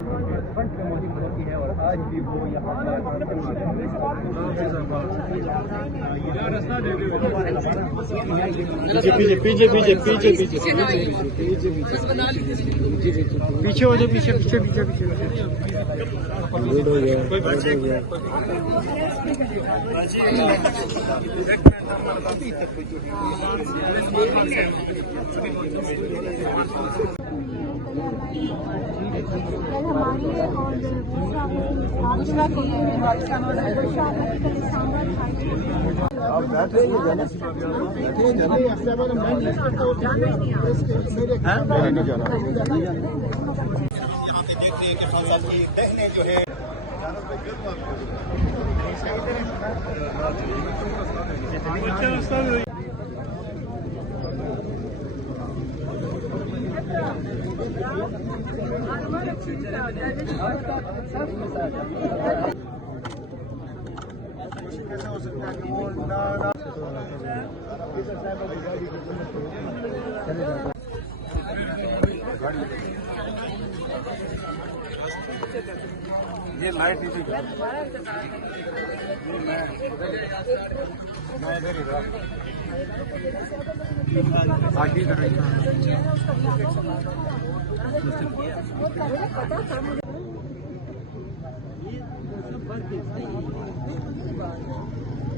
front में मौजूद होती है और आज भी वो यहाँ पर पीछे पीछे पीछे पीछे पीछे पीछे हो जाए पीछे पीछे पीछे पीछे हमारी है और दूसरा आप बैठ रहे हैं नहीं जाना देखते हैं कि सांसद की देखने जो है कैसे हो सकता है कि वो ये लाइट नहीं मैं इधर ही था आगे कर रही